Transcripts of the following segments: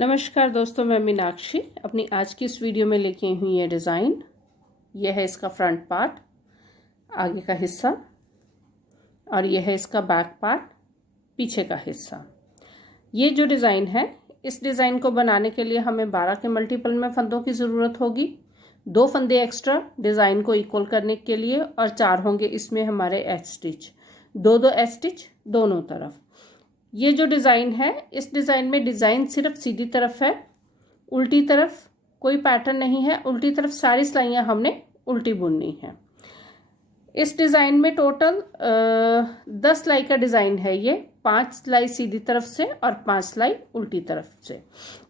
नमस्कार दोस्तों, मैं मीनाक्षी अपनी आज की इस वीडियो में लेके आई हूँ ये डिज़ाइन। यह है इसका फ्रंट पार्ट, आगे का हिस्सा, और यह है इसका बैक पार्ट, पीछे का हिस्सा। ये जो डिज़ाइन है, इस डिज़ाइन को बनाने के लिए हमें 12 के मल्टीपल में फंदों की ज़रूरत होगी। 2 फंदे एक्स्ट्रा डिज़ाइन को इक्वल करने के लिए, और 4 होंगे इसमें हमारे एच स्टिच, 2-2 एच स्टिच दोनों तरफ। ये जो डिज़ाइन है, इस डिज़ाइन में डिज़ाइन सिर्फ सीधी तरफ है, उल्टी तरफ कोई पैटर्न नहीं है। उल्टी तरफ सारी सिलाइयाँ हमने उल्टी बुननी है। इस डिज़ाइन में टोटल 10 सिलाई का डिज़ाइन है। ये 5 सिलाई सीधी तरफ से और 5 सिलाई उल्टी तरफ से।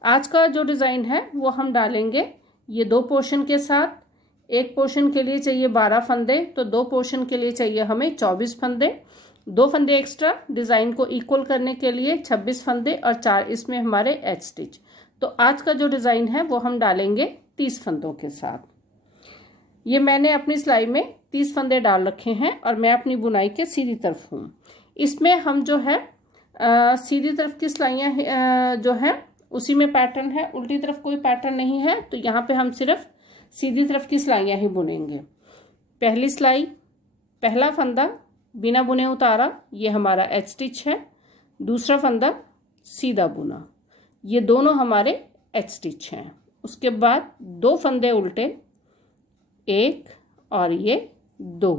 आज का जो डिज़ाइन है वो हम डालेंगे ये 2 पोर्शन के साथ। एक पोर्शन के लिए चाहिए 12 फंदे, तो 2 पोर्शन के लिए चाहिए हमें 24 फंदे। 2 फंदे एक्स्ट्रा डिज़ाइन को इक्वल करने के लिए 26 फंदे, और 4 इसमें हमारे एच स्टिच। तो आज का जो डिज़ाइन है वो हम डालेंगे 30 फंदों के साथ। ये मैंने अपनी सिलाई में 30 फंदे डाल रखे हैं और मैं अपनी बुनाई के सीधी तरफ हूँ। इसमें हम जो है सीधी तरफ की सिलाइयाँ जो है उसी में पैटर्न है, उल्टी तरफ कोई पैटर्न नहीं है। तो यहाँ पे हम सिर्फ सीधी तरफ की सिलाइयाँ ही बुनेंगे। पहली सिलाई, पहला फंदा बिना बुने उतारा, ये हमारा एच स्टिच है। दूसरा फंदा सीधा बुना, ये दोनों हमारे एच स्टिच हैं। उसके बाद 2 फंदे उल्टे, 1 और ये 2,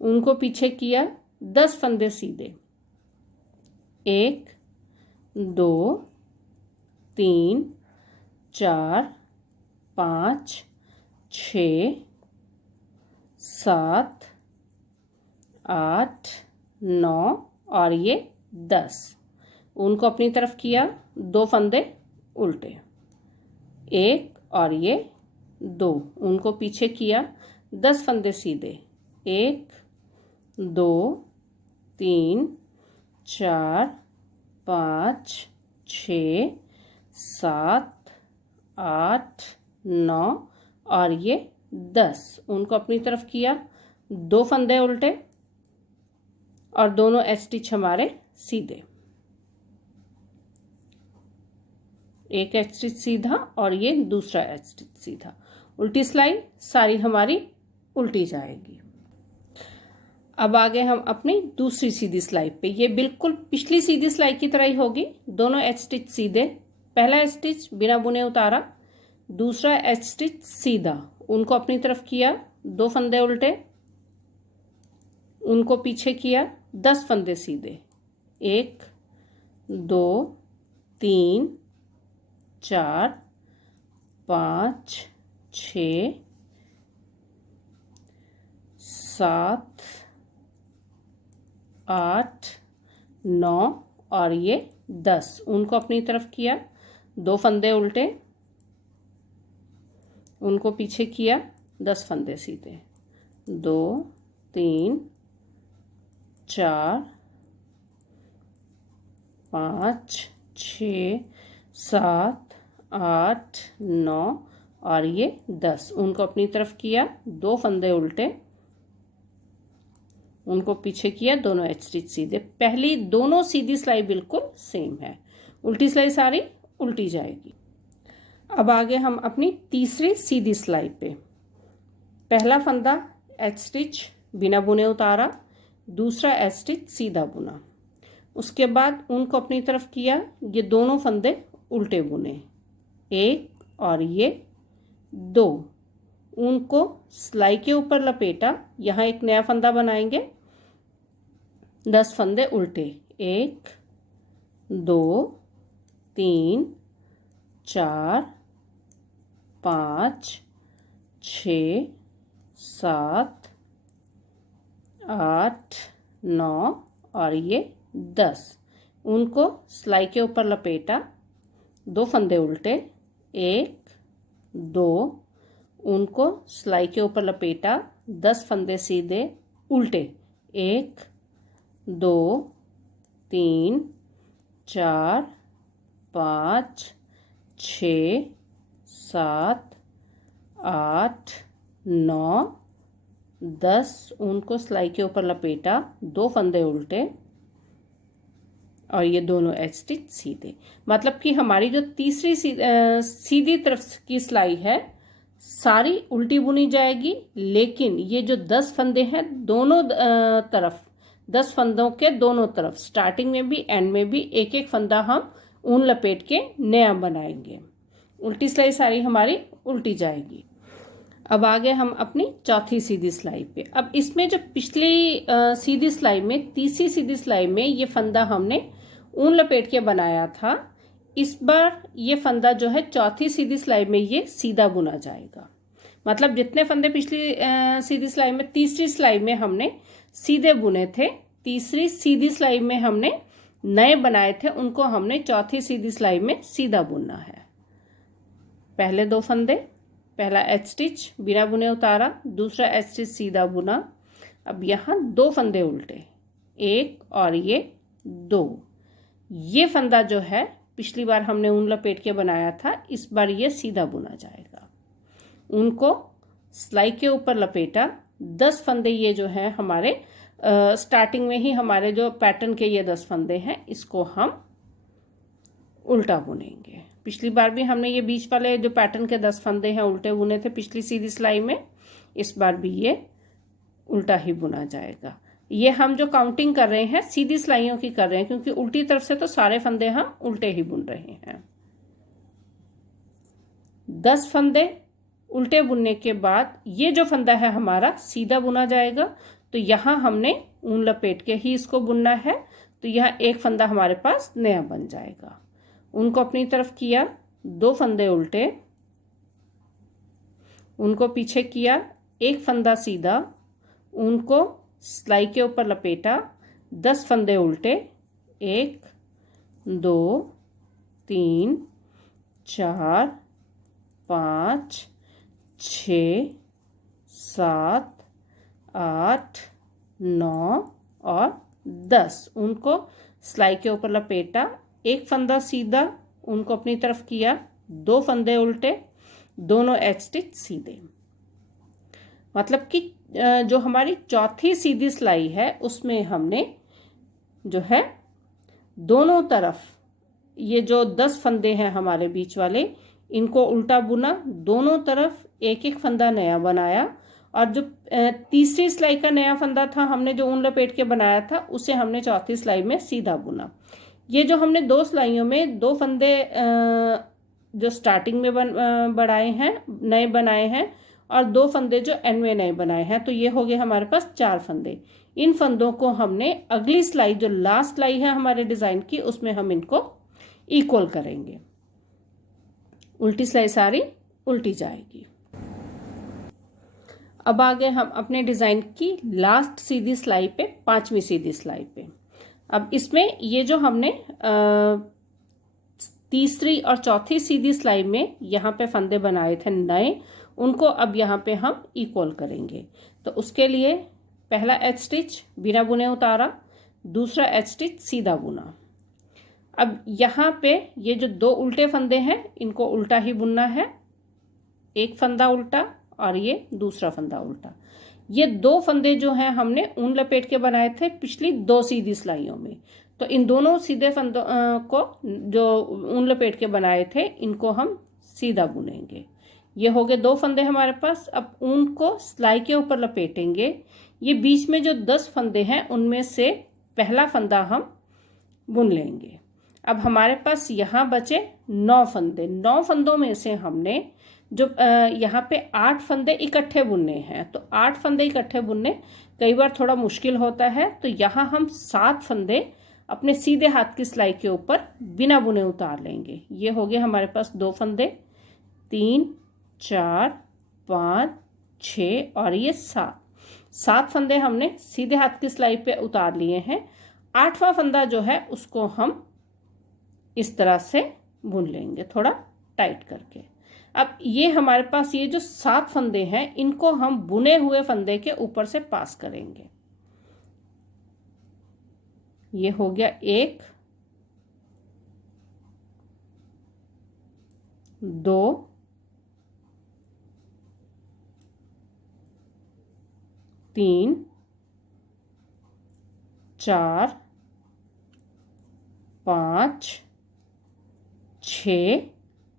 उनको पीछे किया। 10 फंदे सीधे, 1 2 3 4 5 6 7 8 9 और ये 10, उनको अपनी तरफ किया। 2 फंदे उल्टे, 1 और ये 2, उनको पीछे किया। 10 फंदे सीधे, 1 2 3 4 5 6 7 8 9 और ये 10, उनको अपनी तरफ किया। 2 फंदे उल्टे और दोनों एच स्टिच हमारे सीधे, एक एच स्टिच सीधा और ये दूसरा एच स्टिच सीधा। उल्टी सिलाई सारी हमारी उल्टी जाएगी। अब आगे हम अपनी दूसरी सीधी सिलाई पे, ये बिल्कुल पिछली सीधी सिलाई की तरह ही होगी। दोनों एच स्टिच सीधे, पहला एच स्टिच बिना बुने उतारा, दूसरा एच स्टिच सीधा, उनको अपनी तरफ किया। 2 फंदे उल्टे, उनको पीछे किया। 10 फंदे सीधे, 1 2 3 4 5 6 7 8 9 और ये 10, उनको अपनी तरफ किया। 2 फंदे उल्टे, उनको पीछे किया। 10 फंदे सीधे, 2 3 4 5 6 7 8 9 और ये 10, उनको अपनी तरफ किया। 2 फंदे उल्टे, उनको पीछे किया। दोनों एच स्टिच सीधे। पहली दोनों सीधी सिलाई बिल्कुल सेम है, उल्टी सिलाई सारी उल्टी जाएगी। अब आगे हम अपनी तीसरी सीधी सिलाई पे, पहला फंदा एच स्टिच बिना बुने उतारा, दूसरा एच स्टिच सीधा बुना। उसके बाद उनको अपनी तरफ किया। ये दोनों फंदे उल्टे बुने, 1 और ये 2, उनको सिलाई के ऊपर लपेटा। यहाँ एक नया फंदा बनाएंगे। 10 फंदे उल्टे, 1 2 3 4 5 6 7 8 9 और ये 10, उनको सिलाई के ऊपर लपेटा। 2 फंदे उल्टे, 1 2, उनको सिलाई के ऊपर लपेटा। 10 फंदे सीधे उल्टे, 1 2 3 4 5 6 7 8 9 10, उनको सिलाई के ऊपर लपेटा। 2 फंदे उल्टे और ये दोनों एच स्टिच सीधे। मतलब कि हमारी जो तीसरी सीधी तरफ की सिलाई है सारी उल्टी बुनी जाएगी, लेकिन ये जो 10 फंदे हैं दोनों तरफ, 10 फंदों के दोनों तरफ स्टार्टिंग में भी एंड में भी एक एक फंदा हम ऊन लपेट के नया बनाएंगे। उल्टी सिलाई सारी हमारी उल्टी जाएगी। अब आगे हम अपनी चौथी सीधी सिलाई पे। अब इसमें जो पिछली सीधी सिलाई में, तीसरी सीधी सिलाई में ये फंदा हमने ऊन लपेट के बनाया था, इस बार ये फंदा जो है चौथी सीधी सिलाई में ये सीधा बुना जाएगा। मतलब जितने फंदे पिछली सीधी सिलाई में, तीसरी सिलाई में हमने सीधे बुने थे, तीसरी सीधी सिलाई में हमने नए बनाए थे, उनको हमने चौथी सीधी सिलाई में सीधा बुनना है। पहले 2 फंदे, पहला एच स्टिच बिना बुने उतारा, दूसरा एच स्टिच सीधा बुना। अब यहाँ 2 फंदे उल्टे, 1 और ये 2। ये फंदा जो है पिछली बार हमने ऊन लपेट के बनाया था, इस बार ये सीधा बुना जाएगा। ऊन को सिलाई के ऊपर लपेटा। 10 फंदे ये जो है हमारे स्टार्टिंग में ही हमारे जो पैटर्न के ये 10 फंदे हैं, इसको हम उल्टा बुनेंगे। पिछली बार भी हमने ये बीच वाले जो पैटर्न के 10 फंदे हैं उल्टे बुने थे पिछली सीधी सिलाई में, इस बार भी ये उल्टा ही बुना जाएगा। ये हम जो काउंटिंग कर रहे हैं सीधी सिलाइयों की कर रहे हैं, क्योंकि उल्टी तरफ से तो सारे फंदे हम उल्टे ही बुन रहे हैं। 10 फंदे उल्टे बुनने के बाद ये जो फंदा है हमारा सीधा बुना जाएगा, तो यहाँ हमने ऊन लपेट के ही इसको बुनना है, तो यहाँ एक फंदा हमारे पास नया बन जाएगा। उनको अपनी तरफ किया, 2 फंदे उल्टे, उनको पीछे किया, एक फंदा सीधा, उनको सिलाई के ऊपर लपेटा, 10 फंदे उल्टे, 1 2 3 4 5 6 7 8 9 और 10। उनको सिलाई के ऊपर लपेटा, एक फंदा सीधा, उनको अपनी तरफ किया, 2 फंदे उल्टे, दोनों एच स्टिच सीधे। मतलब कि जो हमारी चौथी सीधी सिलाई है उसमें हमने जो है दोनों तरफ ये जो 10 फंदे हैं हमारे बीच वाले, इनको उल्टा बुना, दोनों तरफ एक एक फंदा नया बनाया, और जो तीसरी सिलाई का नया फंदा था हमने जो ऊन लपेट के बनाया था, उसे हमने चौथी सिलाई में सीधा बुना। ये जो हमने 2 सिलाइयों में 2 फंदे जो स्टार्टिंग में बढ़ाए हैं, नए बनाए हैं, और 2 फंदे जो एंड में नए बनाए हैं, तो ये हो गए हमारे पास 4 फंदे। इन फंदों को हमने अगली सिलाई जो लास्ट सिलाई है हमारे डिज़ाइन की, उसमें हम इनको इक्वल करेंगे। उल्टी सिलाई सारी उल्टी जाएगी। अब आ गए हम अपने डिज़ाइन की लास्ट सीधी सिलाई पे, 5वीं सीधी सिलाई पे। अब इसमें ये जो हमने तीसरी और चौथी सीधी सिलाई में यहाँ पे फंदे बनाए थे नए, उनको अब यहाँ पे हम इक्वल करेंगे। तो उसके लिए पहला एच स्टिच बिना बुने उतारा, दूसरा एच स्टिच सीधा बुना। अब यहाँ पे ये जो 2 उल्टे फंदे हैं इनको उल्टा ही बुनना है, एक फंदा उल्टा और ये दूसरा फंदा उल्टा। ये 2 फंदे जो हैं हमने ऊन लपेट के बनाए थे पिछली 2 सीधी सिलाइयों में, तो इन दोनों सीधे फंदों को जो ऊन लपेट के बनाए थे इनको हम सीधा बुनेंगे। ये हो गए 2 फंदे हमारे पास। अब ऊन को सिलाई के ऊपर लपेटेंगे। ये बीच में जो 10 फंदे हैं उनमें से पहला फंदा हम बुन लेंगे। अब हमारे पास यहाँ बचे 9 फंदे। 9 फंदों में से हमने जो यहाँ पे 8 फंदे इकट्ठे बुनने हैं, तो 8 फंदे इकट्ठे बुनने कई बार थोड़ा मुश्किल होता है, तो यहाँ हम 7 फंदे अपने सीधे हाथ की सिलाई के ऊपर बिना बुने उतार लेंगे। ये हो गए हमारे पास 2 फंदे, 3 4 5 6 और ये 7 फंदे हमने सीधे हाथ की सिलाई पे उतार लिए हैं। 8वां फंदा जो है उसको हम इस तरह से बुन लेंगे, थोड़ा टाइट करके। अब ये हमारे पास ये जो 7 फंदे हैं इनको हम बुने हुए फंदे के ऊपर से पास करेंगे। ये हो गया 1 2 3 4 5, 6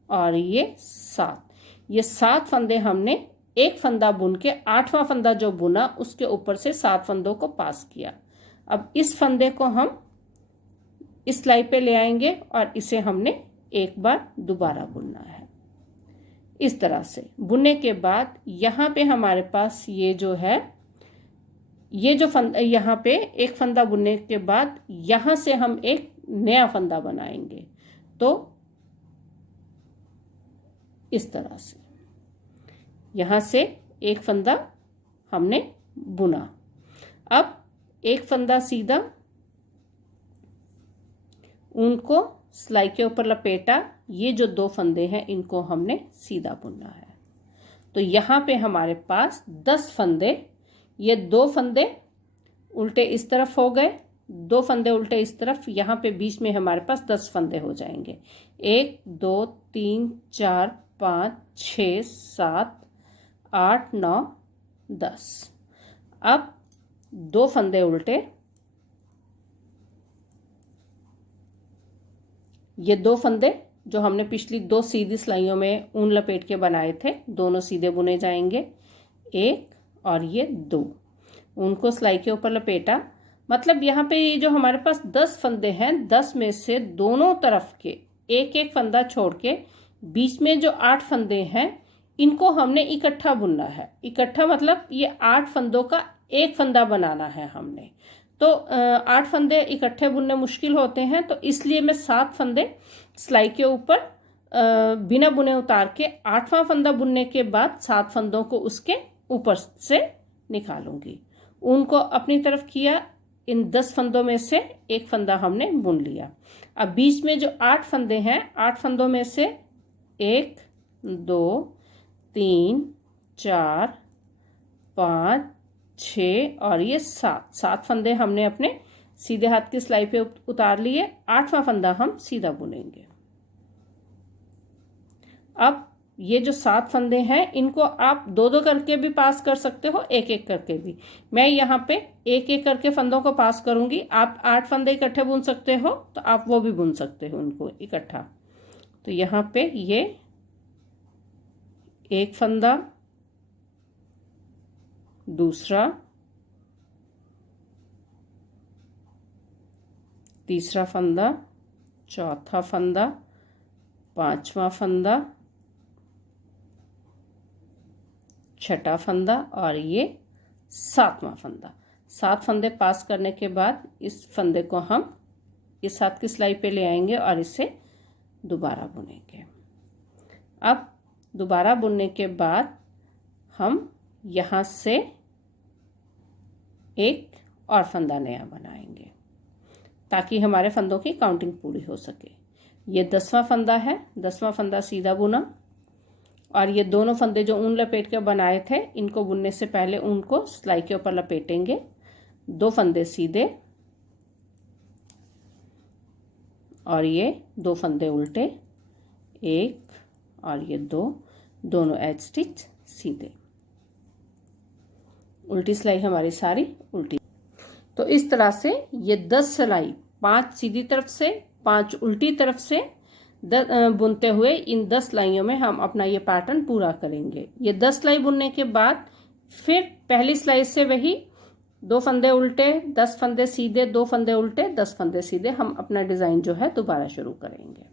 और ये 7। ये 7 फंदे हमने एक फंदा बुन के 8वां फंदा जो बुना उसके ऊपर से 7 फंदों को पास किया। अब इस फंदे को हम इस सिलाई पे ले आएंगे और इसे हमने एक बार दोबारा बुनना है। इस तरह से बुनने के बाद यहाँ पे हमारे पास ये जो है, ये जो फंदा, यहाँ पे एक फंदा बुनने के बाद यहाँ से हम एक नया फंदा बनाएंगे। तो इस तरह से यहाँ से एक फंदा हमने बुना। अब एक फंदा सीधा, ऊन को सिलाई के ऊपर लपेटा, ये जो 2 फंदे हैं इनको हमने सीधा बुनना है। तो यहाँ पे हमारे पास 10 फंदे, ये 2 फंदे उल्टे इस तरफ हो गए, 2 फंदे उल्टे इस तरफ, यहाँ पे बीच में हमारे पास 10 फंदे हो जाएंगे। 1 2 3 4 5 6 7 8 9 10। अब 2 फंदे उल्टे, ये 2 फंदे जो हमने पिछली 2 सीधी सिलाइयों में ऊन लपेट के बनाए थे, दोनों सीधे बुने जाएंगे। 1 और ये 2, ऊन को सिलाई के ऊपर लपेटा। मतलब यहाँ पे ये जो हमारे पास 10 फंदे हैं, 10 में से दोनों तरफ के एक एक फंदा छोड़ के बीच में जो 8 फंदे हैं इनको हमने इकट्ठा बुनना है। इकट्ठा मतलब ये 8 फंदों का एक फंदा बनाना है हमने। तो 8 फंदे इकट्ठे बुनने मुश्किल होते हैं, तो इसलिए मैं 7 फंदे सिलाई के ऊपर बिना बुने उतार के 8वां फंदा बुनने के बाद 7 फंदों को उसके ऊपर से निकालूंगी। ऊन को अपनी तरफ किया, इन 10 फंदों में से एक फंदा हमने बुन लिया। अब बीच में जो 8 फंदे हैं, 8 फंदों में से 1 2 3 4 5 6 और ये 7 फंदे हमने अपने सीधे हाथ की सिलाई पे उतार लिए। 8वां फंदा हम सीधा बुनेंगे। अब ये जो 7 फंदे हैं इनको आप 2-2 करके भी पास कर सकते हो, 1-1 करके भी। मैं यहाँ पे 1-1 करके फंदों को पास करूंगी। आप 8 फंदे इकट्ठे बुन सकते हो तो आप वो भी बुन सकते हो उनको इकट्ठा। तो यहाँ पे ये एक फंदा, दूसरा, तीसरा फंदा, चौथा फंदा, 5वां फंदा, 6ठा फंदा और ये 7वां फंदा। 7 फंदे पास करने के बाद इस फंदे को हम इस हाथ की सिलाई पे ले आएंगे और इसे दोबारा बुनेंगे। अब दोबारा बुनने के बाद हम यहाँ से एक और फंदा नया बनाएंगे ताकि हमारे फंदों की काउंटिंग पूरी हो सके। ये 10वां फंदा है, 10वां फंदा सीधा बुना और ये दोनों फंदे जो ऊन लपेट के बनाए थे इनको बुनने से पहले ऊन को सिलाई के ऊपर लपेटेंगे। 2 फंदे सीधे और ये 2 फंदे उल्टे, 1 और ये 2, दोनों एज स्टिच सीधे। उल्टी सिलाई हमारी सारी उल्टी। तो इस तरह से ये 10 सिलाई, 5 सीधी तरफ से 5 उल्टी तरफ से बुनते हुए इन 10 सिलाइयों में हम अपना ये पैटर्न पूरा करेंगे। ये 10 सिलाई बुनने के बाद फिर पहली सिलाई से वही 2 फंदे उल्टे, 10 फंदे सीधे, 2 फंदे उल्टे, 10 फंदे सीधे, हम अपना डिज़ाइन जो है दोबारा शुरू करेंगे।